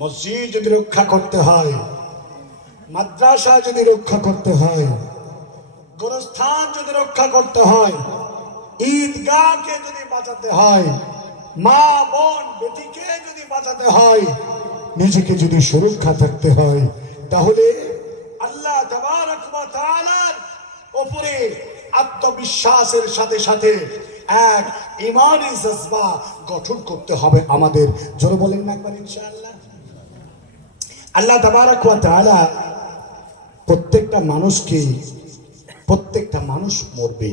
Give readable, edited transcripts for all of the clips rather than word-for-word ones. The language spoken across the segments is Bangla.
মসজিদ যদি রক্ষা করতে হয়, মাদ্রাসা যদি রক্ষা করতে হয়, গোরস্থান যদি রক্ষা করতে হয়, ঈদগাহকে যদি বাঁচাতে হয়, মা বোন বেটিকে যদি বাঁচাতে হয়, নিজেকে যদি সুরক্ষা থাকতে হয়, তাহলে আল্লাহ তাবারক ওয়া তাআলার উপরে আত্মবিশ্বাসের সাথে সাথে এক ঈমানি জজবা গঠন করতে হবে আমাদের। জোরে বলেন না একবার ইনশাআল্লাহ। আল্লাহ তাবারক ওয়া তাআলা প্রত্যেকটা মানুষ মরবে।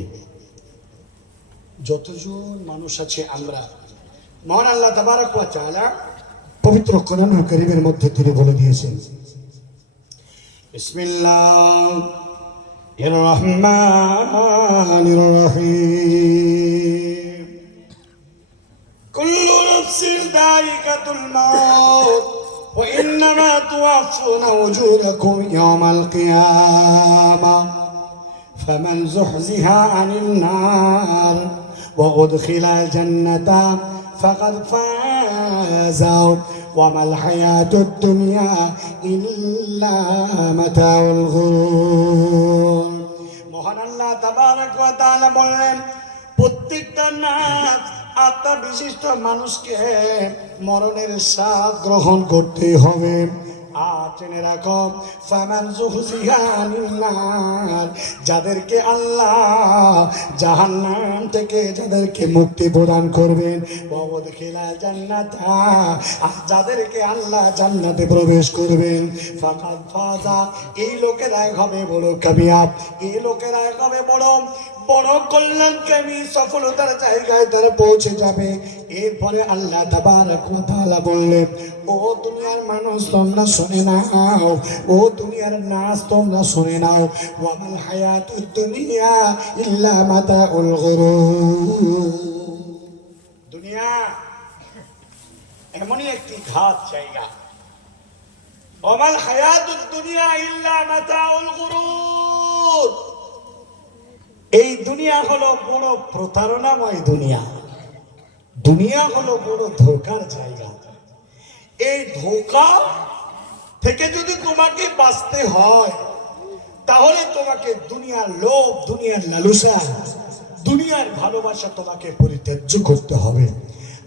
যতজন মানুষ আছে আমরা, মহান আল্লাহ তাবারক ওয়া তাআলা পবিত্র কোরআনুল কারীমের মধ্যে তিনি বলে দিয়েছেন, বিসমিল্লাহির রহমানির রহিম, কুল্লু নাফসিন যায়িকাতুল মাউত ওয়া ইন্নামা তুওয়াফফুনা উজুরাকুম ইয়াওমাল কিয়ামাহ ফামান যুহজিহা আনিন নার ওয়া উদখিলাল জান্নাতা ফাকাদ ফাযা ওয়া মাল হায়াতুদ দুনিয়া ইল্লা মাতাউল গুরুর। মহান আল্লাহ তাবারক ওয়া তাআলা বলেন, প্রত্যেকটা নাফস আত্মা বিশিষ্ট মানুষকে মরণের স্বাদ গ্রহণ করতে হবে। আর জেনে রাখো, ফামান যুহজিহা আনিন নার, যাদেরকে আল্লাহ জাহান্নাম থেকে যাদেরকে মুক্তি প্রদান করবেন, ওয়া উদখিলাল জান্নাতা, আর যাদেরকে আল্লাহ জান্নাতে প্রবেশ করবেন, ফাকাদ ফাযা, এই লোকেরাই হবে বড় কামিয়াব, এই লোকেরাই হবে বড় কল্যাণকামী, সফলতার জায়গায় তারা পৌঁছে যাবে। এরপরে আল্লাহ তাবারক ওয়া তাআলা বললেন, ও দুনিয়ার মানুষ তোমরা শুনে নাও, ও দুনিয়ার নাস তোমরা শুনে নাও, ওয়া মাল হায়াতুদ দুনিয়া ইল্লা মাতাউল গুরুর। দুনিয়া এমনই একটি ঘাত জায়গা, ওয়া মাল হায়াতুদ দুনিয়া ইল্লা মাতাউল গুরুর। এই দুনিয়া হলো বড় প্রতারণাময় দুনিয়া, দুনিয়া হলো বড় ধোঁকার জায়গা। এই ধোঁকা থেকে যদি তোমাকে বাঁচতে হয়, তাহলে তোমাকে দুনিয়ার লোভ, দুনিয়ার লালসা, দুনিয়ার ভালোবাসা তোমাকে পরিত্যাজ্য করতে হবে।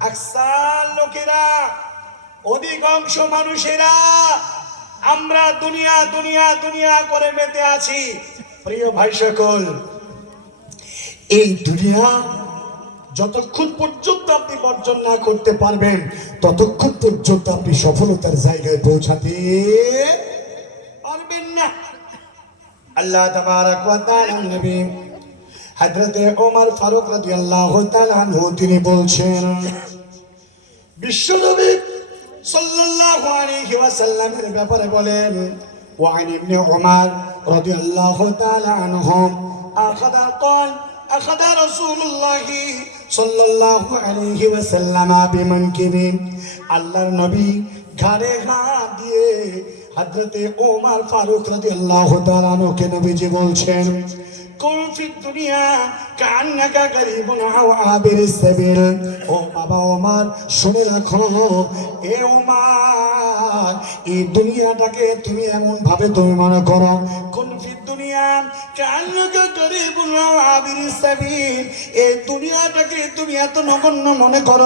আকসার লোকেরা, অধিকাংশ মানুষেরা আমরা দুনিয়া দুনিয়া দুনিয়া করে মেতে আছি। প্রিয় ভাই সকল, এই দুনিয়া যতক্ষণ পর্যন্ত আপনি বর্জন না করতে পারবেন, ততক্ষণ পর্যন্ত আপনি সফলতার জায়গায় পৌঁছাতে পারবেন না। আল্লাহ তাবারক ওয়া তাআলার নবী হযরতে ওমর ফারুক রাদিয়াল্লাহু তাআলা আনহু তিনি বলছেন, বিশ্বনবী সাল্লাল্লাহু আলাইহি ওয়াসাল্লামের ব্যাপারে বলেন, ওয়া আন ইবনে উমর রাদিয়াল্লাহু তাআলা আনহু আখাদা قال أخذ رسول الله صلى الله عليه وسلم بمنكبه, আল্লাহর নবী ঘাড়ে হাত দিয়ে হযরতে ওমর ফারুক রাদিয়াল্লাহু তাআলা আনহুকে নবীজি বলছেন, কুন ফিদ দুনিয়া কান্নাকা গরিবুন আও আবিরিস সাবিল। ও বাবা ওমর, শুনে রাখো, এ ওমর, এই দুনিয়াটাকে তুমি এমন ভাবে তুমি মনে করো, কুন ফিদ দুনিয়া কান্নাকা গরিবুন আও আবিরিস সাবিল, এই দুনিয়াটাকে তুমি এত নগণ্য মনে করো।